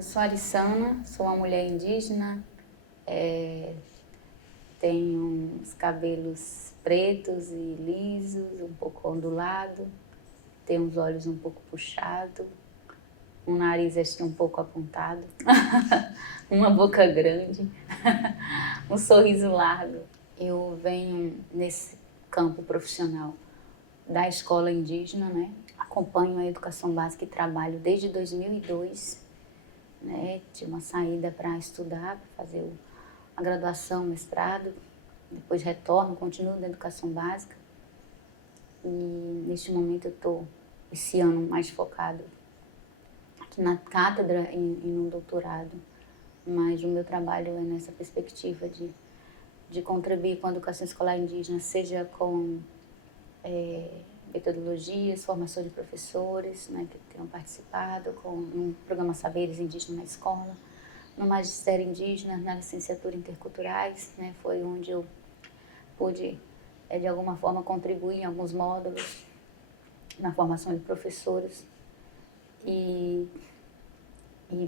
Eu sou Alissana, sou uma mulher indígena, tenho os cabelos pretos e lisos, um pouco ondulado, tenho os olhos um pouco puxados, um nariz um pouco apontado, uma boca grande, um sorriso largo. Eu venho nesse campo profissional da escola indígena, né? Acompanho a educação básica e trabalho desde 2002, né? Tive uma saída para estudar, para fazer a graduação, mestrado, depois retorno, continuo na educação básica e neste momento eu estou, esse ano, mais focado aqui na cátedra e no doutorado, mas o meu trabalho é nessa perspectiva de contribuir com a educação escolar indígena, seja com metodologias, formação de professores, né, que tenham participado no programa Saberes Indígenas na escola, no magistério indígena, na licenciatura interculturais, né, foi onde eu pude, de alguma forma, contribuir em alguns módulos na formação de professores e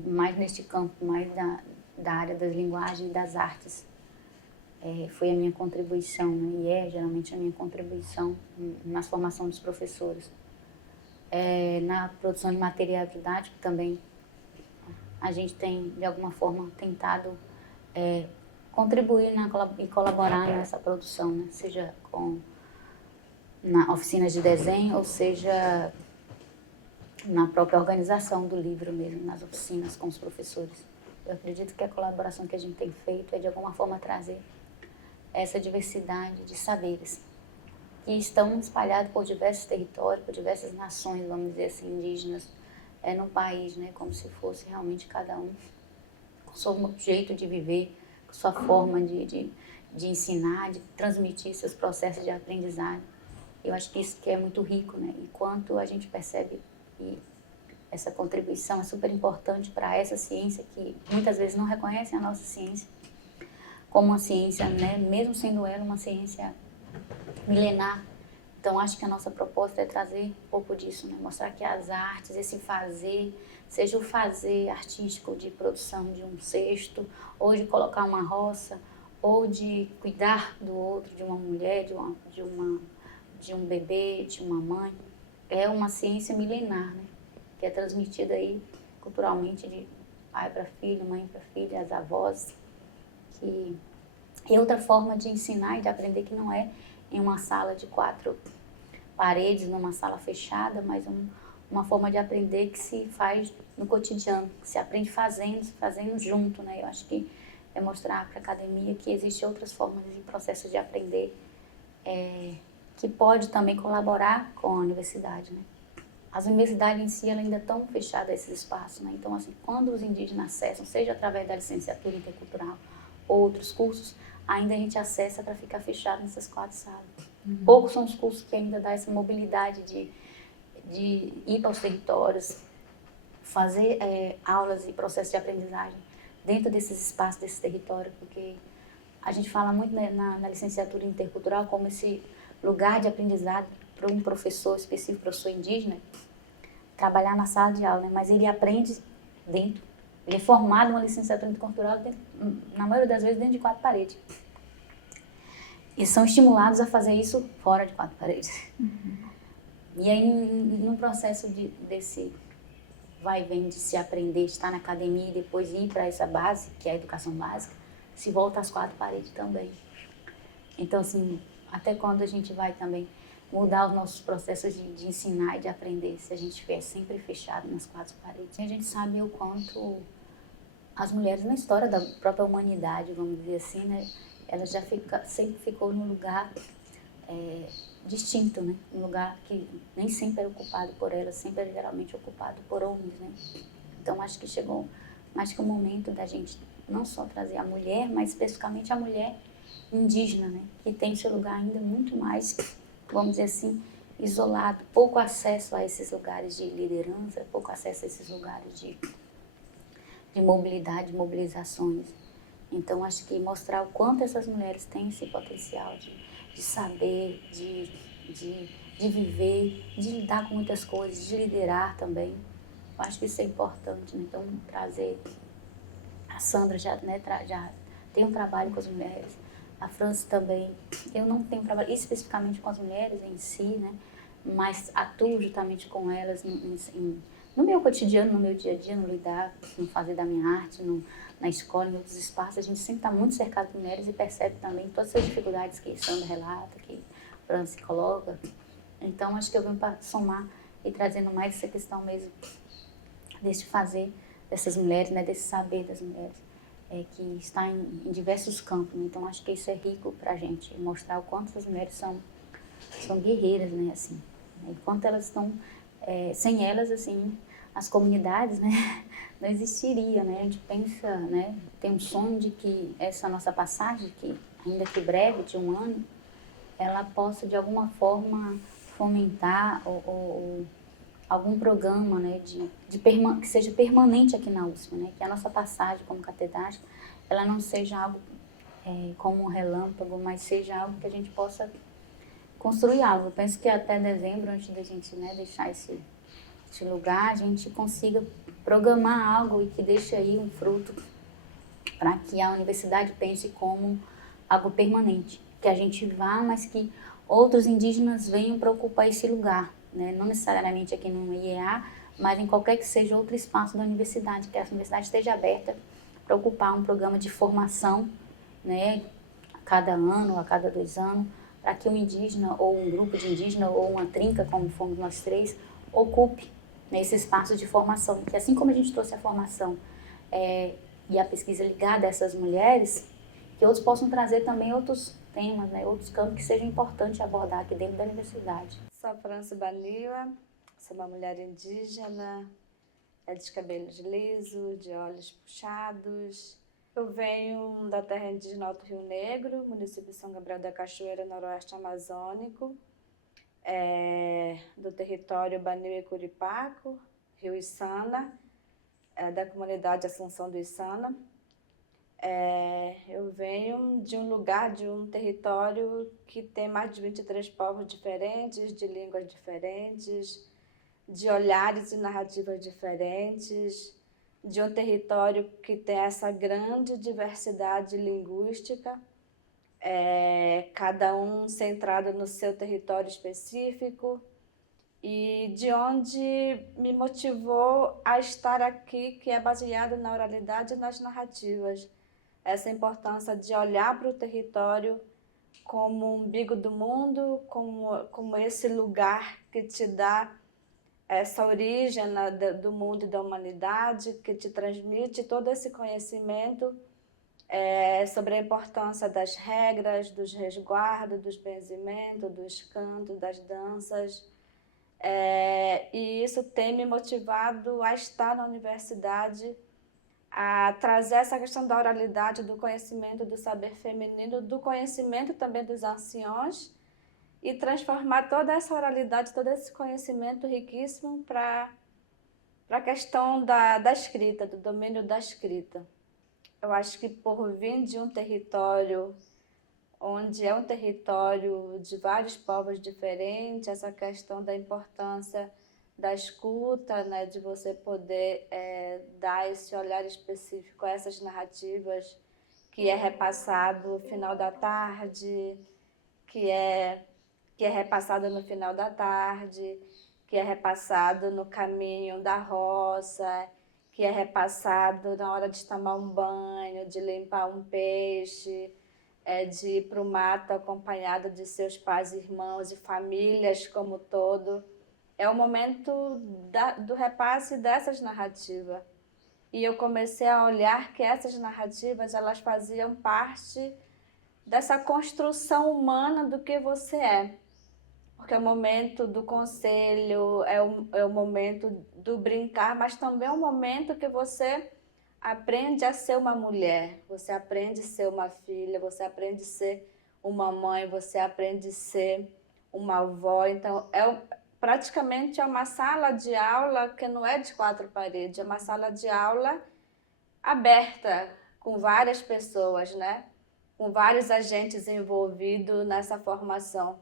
mais neste campo, mais da área das linguagens e das artes. Foi a minha contribuição, né? E geralmente a minha contribuição na formação dos professores. Na produção de material didático também, a gente tem, de alguma forma, tentado contribuir e colaborar nessa produção, né? Seja na oficinas de desenho, ou seja na própria organização do livro mesmo, nas oficinas com os professores. Eu acredito que a colaboração que a gente tem feito é, de alguma forma, trazer essa diversidade de saberes que estão espalhados por diversos territórios, por diversas nações, vamos dizer assim, indígenas no país, né? Como se fosse realmente cada um com o seu jeito de viver, com sua forma de ensinar, de transmitir seus processos de aprendizagem. Eu acho que isso que é muito rico, né? E quanto a gente percebe que essa contribuição é super importante para essa ciência que muitas vezes não reconhece a nossa ciência como uma ciência, né, mesmo sendo ela uma ciência milenar. Então, acho que a nossa proposta é trazer um pouco disso, né? Mostrar que as artes, esse fazer, seja o fazer artístico de produção de um cesto, ou de colocar uma roça, ou de cuidar do outro, de uma mulher, de um bebê, de uma mãe, é uma ciência milenar, né? Que é transmitida aí culturalmente de pai para filho, mãe para filha, as avós, que é outra forma de ensinar e de aprender que não é em uma sala de 4 paredes, numa sala fechada, mas uma forma de aprender que se faz no cotidiano, que se aprende fazendo junto, né? Eu acho que é mostrar para a academia que existem outras formas e processos de aprender que pode também colaborar com a universidade, né? As universidades em si elas ainda estão fechadas a esses espaços, né? Então, assim, quando os indígenas acessam, seja através da licenciatura intercultural ou outros cursos, ainda a gente acessa para ficar fechado nessas 4 salas. Poucos são os cursos que ainda dão essa mobilidade de ir para os territórios, fazer aulas e processos de aprendizagem dentro desses espaços, desse território, porque a gente fala muito, né, na licenciatura intercultural como esse lugar de aprendizado para um professor específico, professor indígena, trabalhar na sala de aula, né? Mas ele aprende dentro. Ele é formado em uma licenciatura intercultural, na maioria das vezes, dentro de 4 paredes. E são estimulados a fazer isso fora de 4 paredes. E aí, no processo desse vai e vem de se aprender, estar na academia e depois ir para essa base, que é a educação básica, se volta às 4 paredes também. Então, assim, até quando a gente vai também mudar os nossos processos de ensinar e de aprender, se a gente estiver sempre fechado nas 4 paredes? A gente sabe o quanto as mulheres na história da própria humanidade, vamos dizer assim, né, ela já sempre ficou num lugar distinto, né, um lugar que nem sempre era ocupado por elas, sempre era geralmente ocupado por homens, né. Então, acho que chegou mais que o momento da gente não só trazer a mulher, mas especificamente a mulher indígena, né, que tem seu lugar ainda muito mais, vamos dizer assim, isolado, pouco acesso a esses lugares de liderança, pouco acesso a esses lugares de mobilidade, de mobilizações. Então, acho que mostrar o quanto essas mulheres têm esse potencial de saber, de viver, de lidar com muitas coisas, de liderar também. Eu acho que isso é importante, né? Então, trazer... A Sandra já, né, já tem um trabalho com as mulheres, a França também. Eu não tenho trabalho especificamente com as mulheres em si, né? Mas atuo justamente com elas no meu cotidiano, no meu dia a dia, no lidar, no fazer da minha arte, na escola, em outros espaços. A gente sempre está muito cercado de mulheres e percebe também todas as dificuldades que Sandra relata, que França coloca. Então, acho que eu venho para somar e trazendo mais essa questão mesmo desse fazer dessas mulheres, né, desse saber das mulheres, que está em diversos campos. Né? Então, acho que isso é rico para a gente, mostrar o quanto as mulheres são guerreiras, né, assim, e quanto elas estão, sem elas, assim, as comunidades, né, não existiriam, né, a gente pensa, né, tem um sonho de que essa nossa passagem, que ainda que breve, de 1 ano, ela possa, de alguma forma, fomentar ou algum programa, né, que seja permanente aqui na USP, né, que a nossa passagem como catedrática, ela não seja algo como um relâmpago, mas seja algo que a gente possa construir algo. Eu penso que até dezembro, antes da gente, né, deixar esse lugar, a gente consiga programar algo e que deixe aí um fruto para que a universidade pense como algo permanente, que a gente vá, mas que outros indígenas venham para ocupar esse lugar, né? Não necessariamente aqui no IEA, mas em qualquer que seja outro espaço da universidade, que a universidade esteja aberta para ocupar um programa de formação, né, a cada ano, a cada 2 anos, para que um indígena ou um grupo de indígena ou uma trinca, como fomos nós 3, ocupe, né, esse espaço de formação, que assim como a gente trouxe a formação e a pesquisa ligada a essas mulheres, que outros possam trazer também outros temas, né, outros campos que sejam importantes abordar aqui dentro da universidade. Sou França Baniwa, sou uma mulher indígena, de cabelos lisos, de olhos puxados. Eu venho da terra indígena Alto Rio Negro, município de São Gabriel da Cachoeira, noroeste amazônico, do território Baniwa e Curipaco, Rio Içana, da comunidade Assunção do Içana. Eu venho de um lugar, de um território que tem mais de 23 povos diferentes, de línguas diferentes, de olhares e narrativas diferentes, de um território que tem essa grande diversidade linguística, cada um centrado no seu território específico, e de onde me motivou a estar aqui, que é baseado na oralidade e nas narrativas. Essa importância de olhar para o território como um umbigo do mundo, como esse lugar que te dá essa origem do mundo e da humanidade, que te transmite todo esse conhecimento sobre a importância das regras, dos resguardos, dos benzimentos, dos cantos, das danças. E isso tem me motivado a estar na universidade, a trazer essa questão da oralidade, do conhecimento do saber feminino, do conhecimento também dos anciões, e transformar toda essa oralidade, todo esse conhecimento riquíssimo para a questão da escrita, do domínio da escrita. Eu acho que por vir de um território onde é um território de vários povos diferentes, essa questão da importância da escuta, né, de você poder dar esse olhar específico a essas narrativas, que é repassado no final da tarde, que é repassado no final da tarde, que é repassado no caminho da roça, que é repassado na hora de tomar um banho, de limpar um peixe, de ir para o mato acompanhado de seus pais, irmãos e famílias como todo. É o momento do repasse dessas narrativas. E eu comecei a olhar que essas narrativas, elas faziam parte dessa construção humana do que você é. Porque é o momento do conselho, é o momento do brincar, mas também é o momento que você aprende a ser uma mulher, você aprende a ser uma filha, você aprende a ser uma mãe, você aprende a ser uma avó. Então, praticamente é uma sala de aula que não é de 4 paredes, é uma sala de aula aberta, com várias pessoas, né? Com vários agentes envolvidos nessa formação.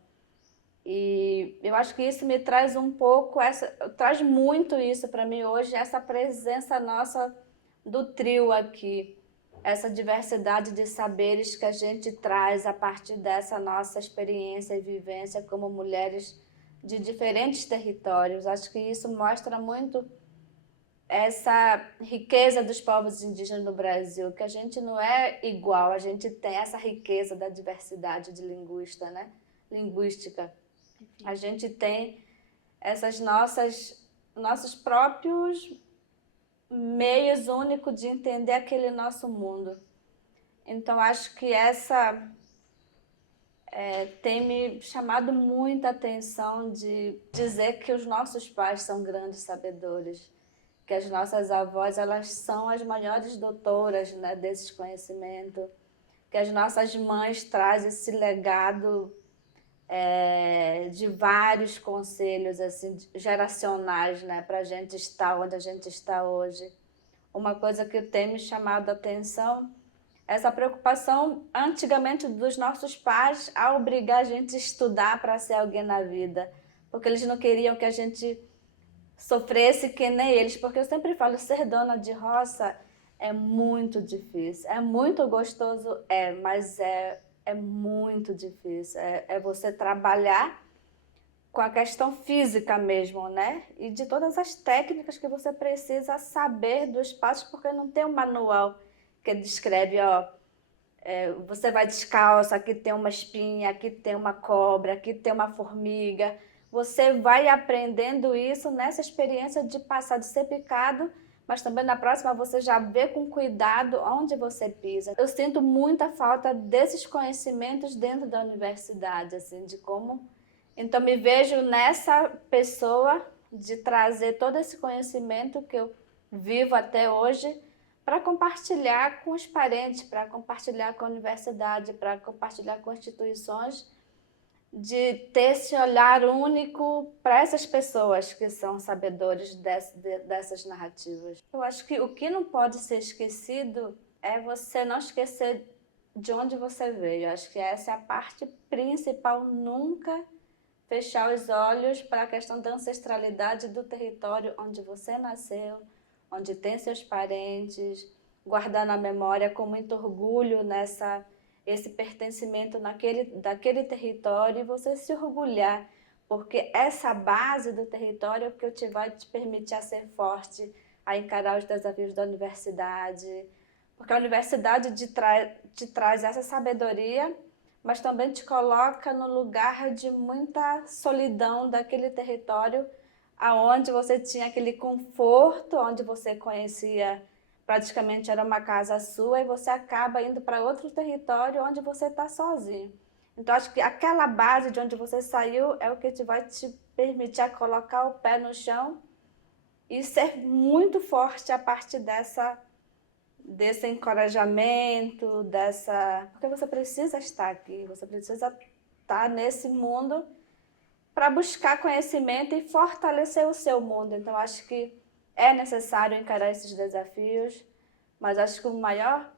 E eu acho que isso me traz um pouco, traz muito isso para mim hoje, essa presença nossa do trio aqui, essa diversidade de saberes que a gente traz a partir dessa nossa experiência e vivência como mulheres de diferentes territórios. Acho que isso mostra muito essa riqueza dos povos indígenas no Brasil, que a gente não é igual, a gente tem essa riqueza da diversidade de linguística. A gente tem essas nossos próprios meios únicos de entender aquele nosso mundo. Então, acho que essa tem me chamado muita atenção de dizer que os nossos pais são grandes sabedores, que as nossas avós elas são as maiores doutoras, né, desses conhecimentos, que as nossas mães trazem esse legado de vários conselhos assim, geracionais, né, para a gente estar onde a gente está hoje. Uma coisa que tem me chamado a atenção é essa preocupação antigamente dos nossos pais a obrigar a gente a estudar para ser alguém na vida, porque eles não queriam que a gente sofresse que nem eles, porque eu sempre falo, ser dona de roça é muito difícil, é muito gostoso, mas é muito difícil, é você trabalhar com a questão física mesmo, né? E de todas as técnicas que você precisa saber do espaço, porque não tem um manual que descreve, ó, você vai descalço, aqui tem uma espinha, aqui tem uma cobra, aqui tem uma formiga. Você vai aprendendo isso nessa experiência de passar, de ser picado, mas também na próxima você já vê com cuidado onde você pisa. Eu sinto muita falta desses conhecimentos dentro da universidade, assim, de como... Então me vejo nessa pessoa de trazer todo esse conhecimento que eu vivo até hoje para compartilhar com os parentes, para compartilhar com a universidade, para compartilhar com instituições, de ter esse olhar único para essas pessoas que são sabedores dessas narrativas. Eu acho que o que não pode ser esquecido é você não esquecer de onde você veio. Eu acho que essa é a parte principal, nunca fechar os olhos para a questão da ancestralidade do território onde você nasceu, onde tem seus parentes, guardar na memória com muito orgulho esse pertencimento daquele território e você se orgulhar, porque essa base do território é o que vai te permitir a ser forte, a encarar os desafios da universidade, porque a universidade te traz essa sabedoria, mas também te coloca no lugar de muita solidão daquele território aonde você tinha aquele conforto, onde você conhecia, praticamente era uma casa sua, e você acaba indo para outro território onde você está sozinho. Então, acho que aquela base de onde você saiu é o que vai te permitir a colocar o pé no chão e ser muito forte a partir desse encorajamento, porque você precisa estar aqui, você precisa estar nesse mundo para buscar conhecimento e fortalecer o seu mundo. Então, acho que é necessário encarar esses desafios, mas acho que o maior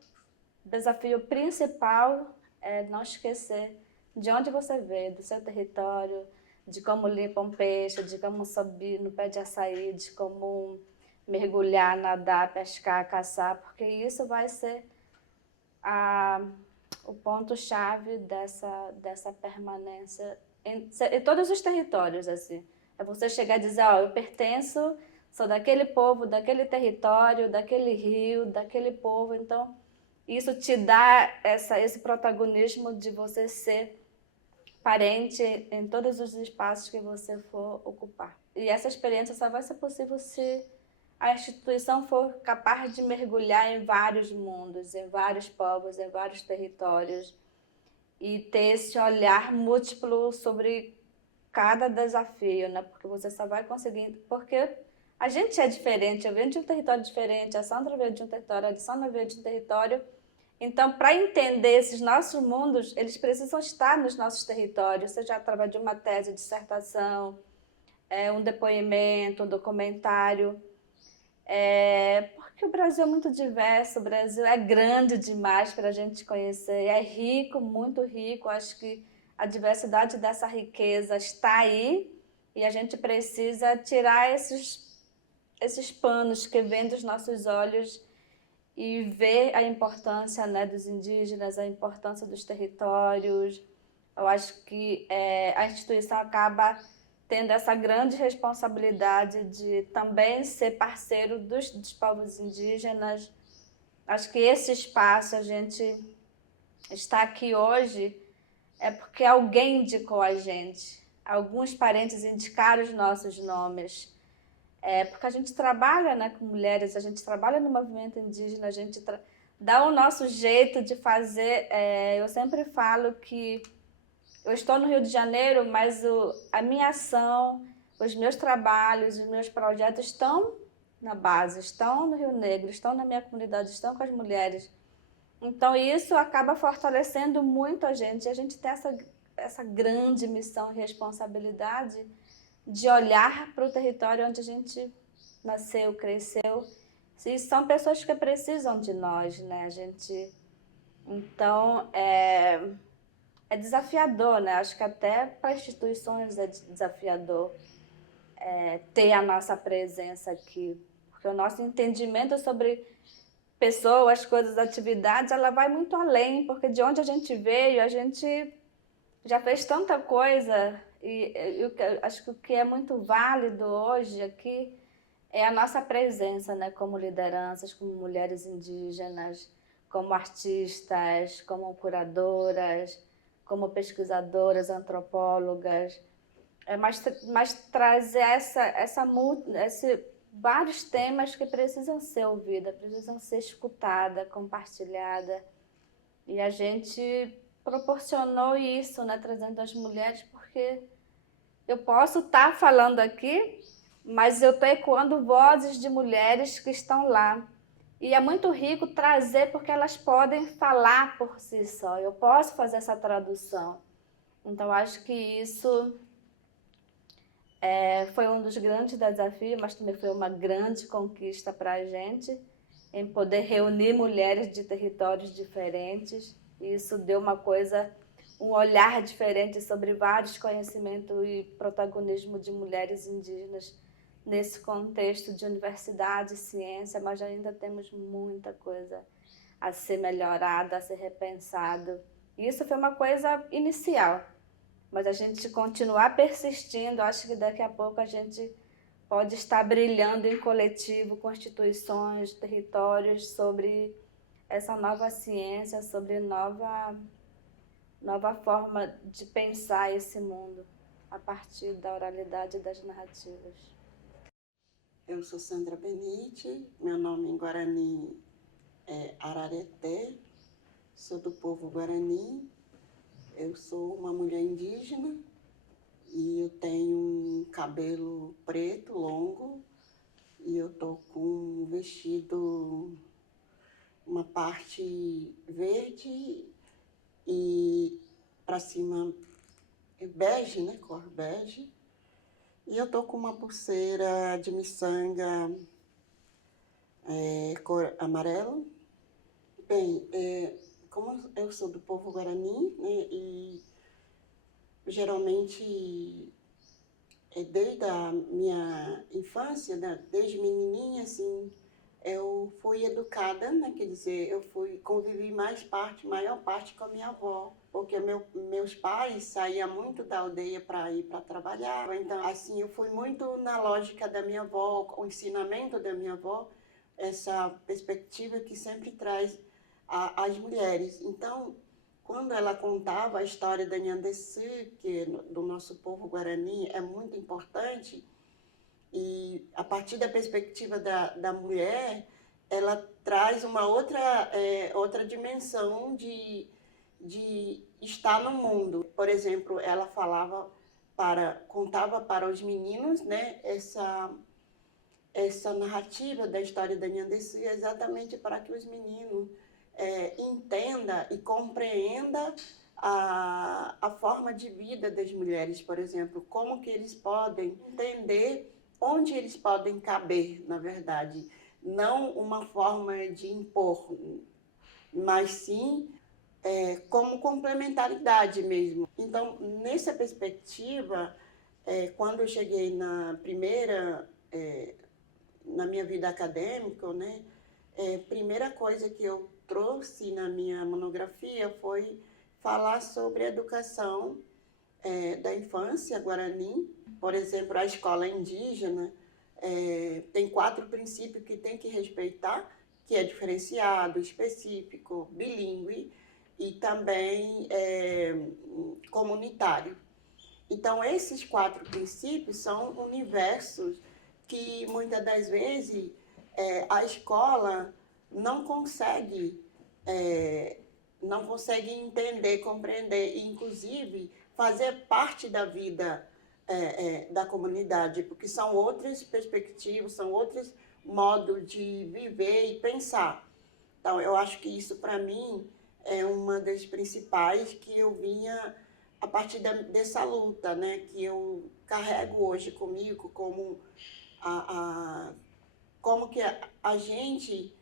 desafio principal é não esquecer de onde você veio, do seu território, de como limpa um peixe, de como subir no pé de açaí, de como mergulhar, nadar, pescar, caçar, porque isso vai ser o ponto-chave dessa permanência em todos os territórios, assim. É você chegar e dizer, ó, eu pertenço, sou daquele povo, daquele território, daquele rio, daquele povo. Então, isso te dá esse protagonismo de você ser parente em todos os espaços que você for ocupar. E essa experiência só vai ser possível se a instituição for capaz de mergulhar em vários mundos, em vários povos, em vários territórios, e ter esse olhar múltiplo sobre cada desafio, né? Porque você só vai conseguir... Porque a gente é diferente, eu venho de um território diferente, a Sandra veio de um território, a Alessandra veio de um território. Então, para entender esses nossos mundos, eles precisam estar nos nossos territórios, seja através de uma tese, dissertação, um depoimento, um documentário. Porque o Brasil é muito diverso, o Brasil é grande demais para a gente conhecer, é rico, muito rico. Acho que a diversidade dessa riqueza está aí e a gente precisa tirar esses panos que vêm dos nossos olhos e ver a importância, né, dos indígenas, a importância dos territórios. Eu acho que a instituição acaba tendo essa grande responsabilidade de também ser parceiro dos povos indígenas. Acho que esse espaço, a gente está aqui hoje, é porque alguém indicou a gente. Alguns parentes indicaram os nossos nomes. Porque a gente trabalha, né, com mulheres, a gente trabalha no movimento indígena, a gente dá o nosso jeito de fazer. Eu sempre falo que eu estou no Rio de Janeiro, mas a minha ação, os meus trabalhos, os meus projetos estão na base, estão no Rio Negro, estão na minha comunidade, estão com as mulheres. Então isso acaba fortalecendo muito a gente tem essa grande missão e responsabilidade de olhar para o território onde a gente nasceu, cresceu. E são pessoas que precisam de nós, né? Então, é desafiador, né? Acho que até para instituições é desafiador ter a nossa presença aqui. Porque o nosso entendimento sobre pessoas, coisas, atividades, ela vai muito além, porque de onde a gente veio, a gente já fez tanta coisa. E eu acho que o que é muito válido hoje aqui é a nossa presença, né, como lideranças, como mulheres indígenas, como artistas, como curadoras, como pesquisadoras, antropólogas, mas trazer vários temas que precisam ser ouvidos, precisam ser escutados, compartilhados. E a gente proporcionou isso, né, trazendo as mulheres, porque eu posso estar falando aqui, mas eu estou ecoando vozes de mulheres que estão lá. E é muito rico trazer, porque elas podem falar por si só. Eu posso fazer essa tradução. Então, acho que isso foi um dos grandes desafios, mas também foi uma grande conquista para a gente, em poder reunir mulheres de territórios diferentes. Isso deu um olhar diferente sobre vários conhecimentos e protagonismo de mulheres indígenas nesse contexto de universidade e ciência, mas ainda temos muita coisa a ser melhorada, a ser repensado. E isso foi uma coisa inicial, mas a gente continuar persistindo, acho que daqui a pouco a gente pode estar brilhando em coletivo, com instituições, territórios, sobre essa nova ciência, sobre nova forma de pensar esse mundo a partir da oralidade e das narrativas. Eu sou Sandra Benite, meu nome em Guarani é Arareté, sou do povo Guarani, eu sou uma mulher indígena e eu tenho um cabelo preto, longo, e eu tô com um vestido, uma parte verde e para cima bege, né, cor bege. E eu tô com uma pulseira de miçanga cor amarelo. Bem, como eu sou do povo Guarani, né, e geralmente desde a minha infância, né, desde menininha, assim, eu fui educada, né, quer dizer, convivi maior parte com a minha avó, porque meus pais saíam muito da aldeia para ir para trabalhar. Então, assim, eu fui muito na lógica da minha avó, o ensinamento da minha avó, essa perspectiva que sempre traz as mulheres. Então, quando ela contava a história da Nhandecê, que do nosso povo Guarani é muito importante, e a partir da perspectiva da mulher, ela traz uma outra dimensão de estar no mundo. Por exemplo, ela contava para os meninos, né, essa narrativa da história da Nhandecê exatamente para que os meninos entenda e compreenda a forma de vida das mulheres, por exemplo, como que eles podem entender onde eles podem caber, na verdade. Não uma forma de impor, mas sim como complementaridade mesmo. Então, nessa perspectiva, quando eu cheguei na minha vida acadêmica, né, primeira coisa que eu trouxe na minha monografia foi falar sobre a educação da infância guarani. Por exemplo, a escola indígena tem 4 princípios que tem que respeitar, que é diferenciado, específico, bilíngue e também comunitário. Então, esses 4 princípios são universos que, muitas das vezes, a escola não consegue entender, compreender e, inclusive, fazer parte da vida da comunidade, porque são outras perspectivas, são outros modos de viver e pensar. Então, eu acho que isso, para mim, é uma das principais que eu vinha a partir dessa luta, né, que eu carrego hoje comigo, como como que a gente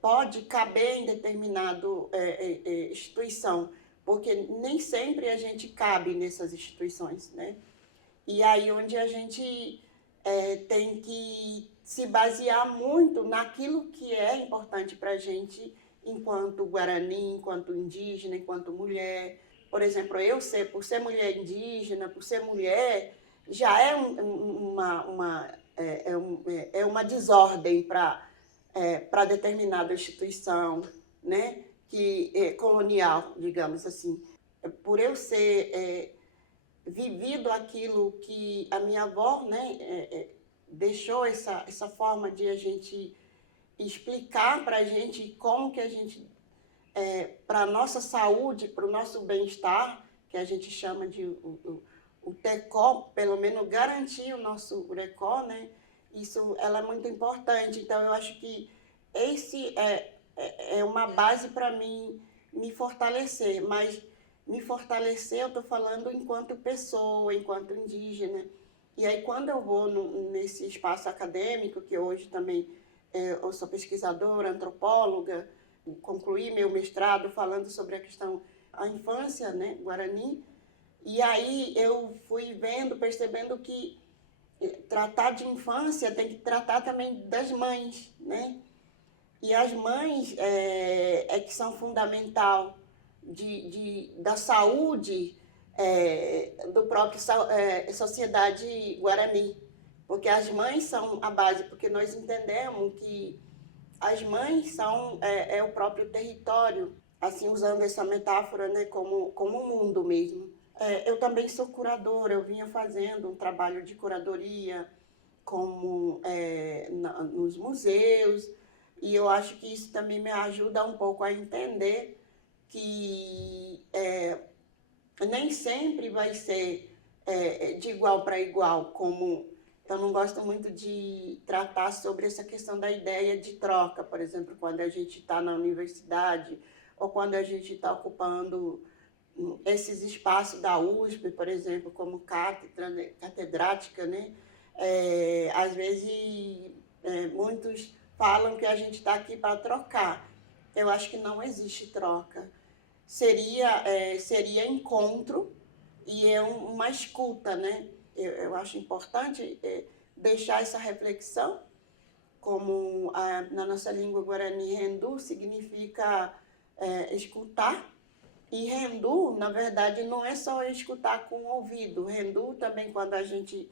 pode caber em determinada instituição, porque nem sempre a gente cabe nessas instituições, né? E aí onde a gente tem que se basear muito naquilo que é importante para a gente enquanto Guarani, enquanto indígena, enquanto mulher. Por exemplo, por ser mulher indígena, por ser mulher, já é uma desordem para determinada instituição, né, que é colonial, digamos assim. Por eu ser vivido aquilo que a minha avó, né, deixou essa forma de a gente explicar para a gente como que a gente, para a nossa saúde, para o nosso bem-estar, que a gente chama de o TECO, pelo menos garantir o nosso URECO, né? Isso ela é muito importante. Então, eu acho que esse é uma base para mim me fortalecer, mas me fortalecer, eu estou falando enquanto pessoa, enquanto indígena. E aí, quando eu vou nesse espaço acadêmico, que hoje também eu sou pesquisadora, antropóloga, concluí meu mestrado falando sobre a questão da infância, né, Guarani, e aí eu fui percebendo que tratar de infância tem que tratar também das mães, né? E as mães que são fundamental da saúde do próprio sociedade Guarani, porque as mães são a base, porque nós entendemos que as mães são o próprio território, assim, usando essa metáfora, né, como um mundo mesmo. Eu também sou curadora, eu vinha fazendo um trabalho de curadoria nos museus, e eu acho que isso também me ajuda um pouco a entender que nem sempre vai ser de igual para igual, como eu não gosto muito de tratar sobre essa questão da ideia de troca, por exemplo, quando a gente está na universidade ou quando a gente está ocupando esses espaços da USP, por exemplo, como catedrática, né? Às vezes, muitos falam que a gente está aqui para trocar. Eu acho que não existe troca. Seria encontro e uma escuta, né? Eu acho importante deixar essa reflexão, como na nossa língua guarani, rendu significa escutar. E rendu, na verdade, não é só escutar com o ouvido. Rendu também, quando a gente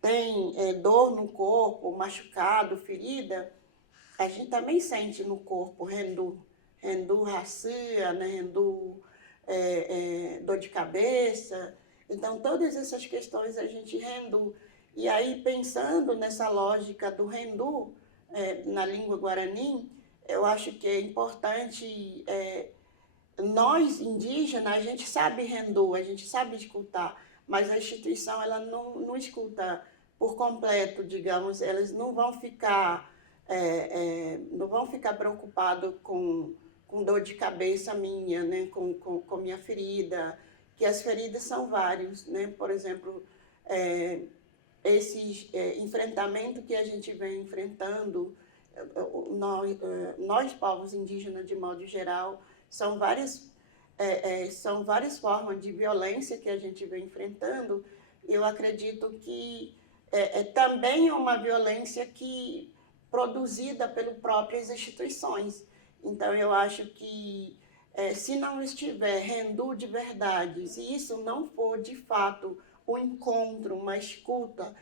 tem dor no corpo, machucado, ferida, a gente também sente no corpo rendu. Rendu racia, né? Rendu dor de cabeça. Então, todas essas questões a gente rendu. E aí, pensando nessa lógica do rendu, na língua guarani, eu acho que é importante... nós, indígenas, a gente sabe rendu, a gente sabe escutar, mas a instituição ela não escuta por completo, digamos, elas não vão ficar preocupados com dor de cabeça minha, né, com minha ferida, que as feridas são várias, né, por exemplo, esses enfrentamentos que a gente vem enfrentando, nós povos indígenas de modo geral, são várias são várias formas de violência que a gente vem enfrentando. Eu acredito que também é uma violência que produzida pelas próprias instituições. Então, eu acho que se não estiver rendo de verdade, se isso não for de fato um encontro, uma escuta,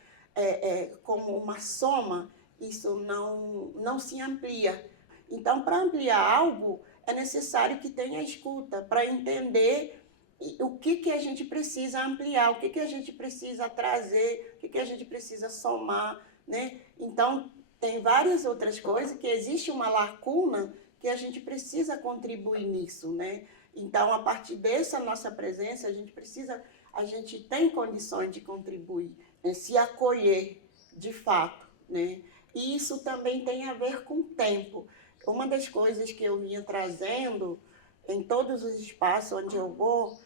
como uma soma, isso não se amplia. Então, para ampliar algo, é necessário que tenha escuta, para entender o que a gente precisa ampliar, o que a gente precisa trazer, o que a gente precisa somar, né? Então, tem várias outras coisas que existe uma lacuna que a gente precisa contribuir nisso, né? Então, a partir dessa nossa presença, a gente tem condições de contribuir, né? Se acolher de fato, né? E isso também tem a ver com o tempo. Uma das coisas que eu vinha trazendo em todos os espaços onde eu vou,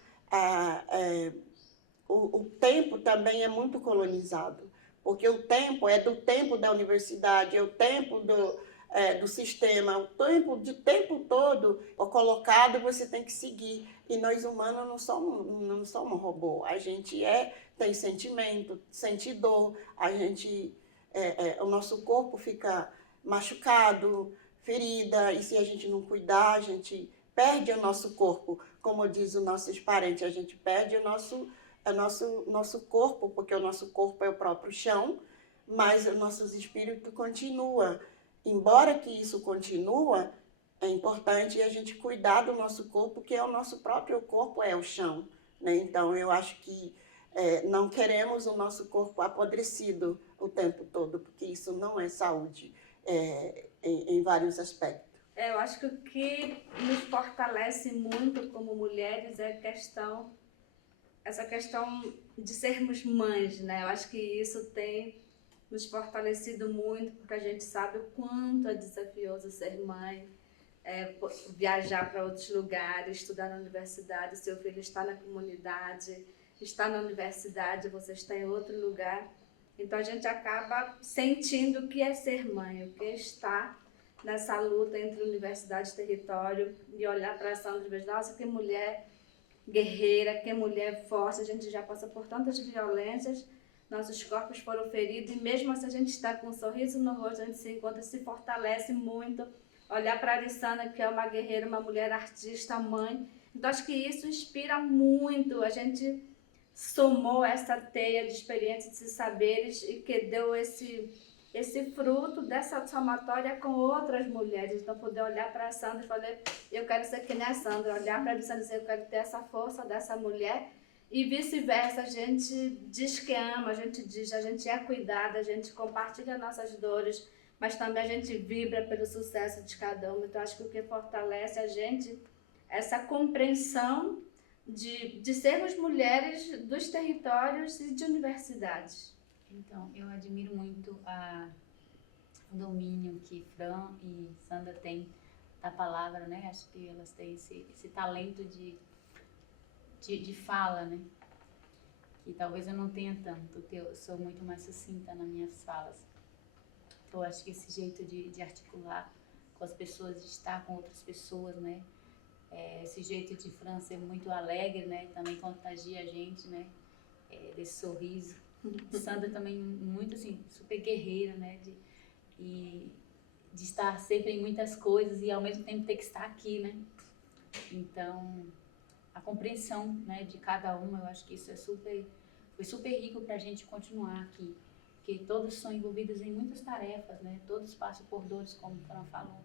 o tempo também é muito colonizado, porque o tempo é do tempo da universidade, é o tempo do sistema, o tempo todo colocado você tem que seguir. E nós humanos não somos robô, a gente tem sentimento, sente dor, o nosso corpo fica machucado, ferida, e se a gente não cuidar, a gente perde o nosso corpo. Como diz os nossos parentes, a gente perde o nosso corpo, porque o nosso corpo é o próprio chão, mas o nosso espírito continua. Embora que isso continua, é importante a gente cuidar do nosso corpo, que é o nosso próprio corpo, é o chão, né? Então, eu acho que não queremos o nosso corpo apodrecido o tempo todo, porque isso não é saúde em vários aspectos. Eu acho que o que nos fortalece muito como mulheres é essa questão de sermos mães, né? Eu acho que isso tem nos fortalecido muito, porque a gente sabe o quanto é desafioso ser mãe, viajar para outros lugares, estudar na universidade, seu filho está na comunidade, está na universidade, você está em outro lugar. Então a gente acaba sentindo o que é ser mãe, o que é estar nessa luta entre universidade e território, e olhar para a Sandra e ver, nossa, que mulher guerreira, que mulher forte, a gente já passa por tantas violências, nossos corpos foram feridos, e mesmo assim a gente está com um sorriso no rosto, a gente se encontra, se fortalece muito. Olhar para a Arissana, que é uma guerreira, uma mulher artista, mãe. Então acho que isso inspira muito. A gente somou essa teia de experiências e saberes e que deu esse fruto dessa somatória com outras mulheres. Então, poder olhar para a Sandra e falar, eu quero ser que nem a Sandra, olhar para a Sandra e dizer, eu quero ter essa força dessa mulher, e vice-versa. A gente diz que ama, a gente é cuidada, a gente compartilha nossas dores, mas também a gente vibra pelo sucesso de cada uma. Então, acho que o que fortalece a gente é essa compreensão de sermos mulheres dos territórios e de universidades. Então, eu admiro muito o domínio que Fran e Sandra têm da palavra, né? Acho que elas têm esse talento de fala, né? Que talvez eu não tenha tanto, porque eu sou muito mais sucinta nas minhas falas. Então, acho que esse jeito de articular com as pessoas, de estar com outras pessoas, né? Esse jeito de Fran ser muito alegre, né? Também contagia a gente, né? Desse sorriso. Sandra também muito assim, super guerreira, né? De estar sempre em muitas coisas e ao mesmo tempo ter que estar aqui, né? Então, a compreensão, né, de cada uma, eu acho que isso foi super rico para a gente continuar aqui. Porque todos são envolvidos em muitas tarefas, né? Todos passam por dores, como o Fran falou.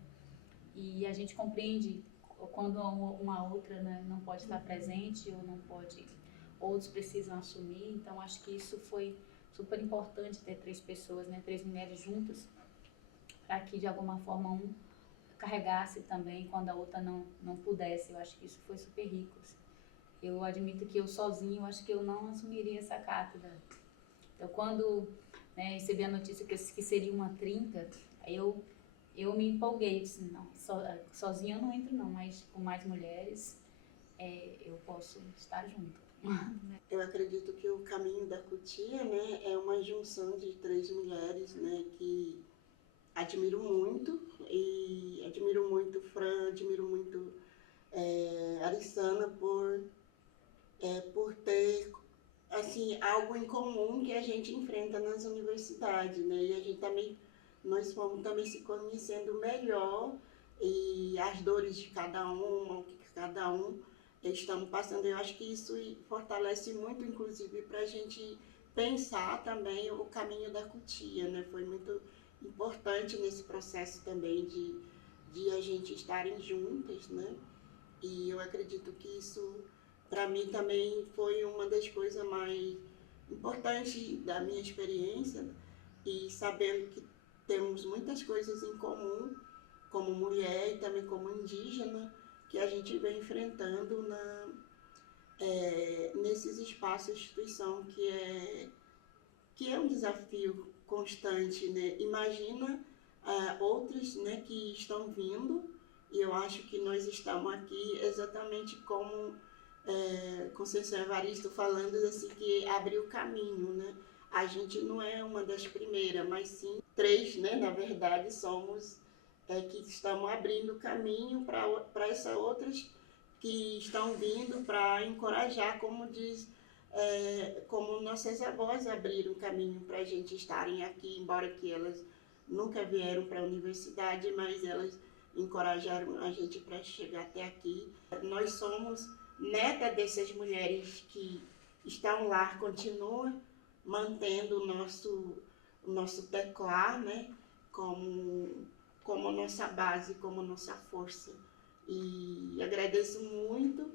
E a gente compreende quando uma outra, né, não pode estar presente ou não pode, outros precisam assumir. Então, acho que isso foi super importante, ter 3 pessoas, né, 3 mulheres juntas, para que de alguma forma um carregasse também quando a outra não pudesse. Eu acho que isso foi super rico. Eu admito que eu sozinho, eu acho que eu não assumiria essa cátedra. Então, quando recebi a notícia que seria uma 30, aí eu me empolguei, disse, não, sozinha eu não entro não, mas com mais mulheres eu posso estar junto. Eu acredito que o caminho da Cutia, né, é uma junção de 3 mulheres, né, que admiro muito Fran, admiro muito Arissana por ter assim, algo em comum que a gente enfrenta nas universidades, né? E a gente também, nós fomos também se conhecendo melhor e as dores de cada um, o que cada um estamos passando. Eu acho que isso fortalece muito, inclusive, para a gente pensar também o caminho da cutia, né? Foi muito importante nesse processo também de a gente estarem juntas, né? E eu acredito que isso, para mim, também foi uma das coisas mais importantes da minha experiência, e sabendo que temos muitas coisas em comum, como mulher e também como indígena, que a gente vem enfrentando nesses espaços de instituição, que é um desafio constante, né? Imagina outros, né, que estão vindo, e eu acho que nós estamos aqui exatamente como Conceição Evaristo falando assim, que abriu o caminho, né? A gente não é uma das primeiras, mas sim 3, né? Na verdade, somos que estamos abrindo o caminho para essas outras que estão vindo, para encorajar, como diz, como nossas avós abriram caminho para a gente estarem aqui, embora que elas nunca vieram para a universidade, mas elas encorajaram a gente para chegar até aqui. Nós somos neta dessas mulheres que estão lá, continuam mantendo o nosso teclar, né, como nossa base, como nossa força. E agradeço muito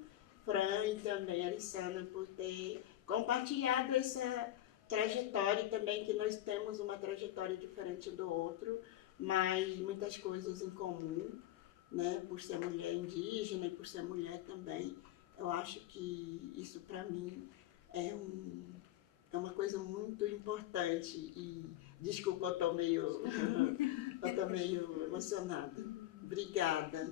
Fran e também a Arissana por ter compartilhado essa trajetória também, que nós temos uma trajetória diferente do outro, mas muitas coisas em comum, né, por ser mulher indígena e por ser mulher também. Eu acho que isso, para mim, é uma coisa muito importante. E desculpa, eu estou meio emocionada. Obrigada.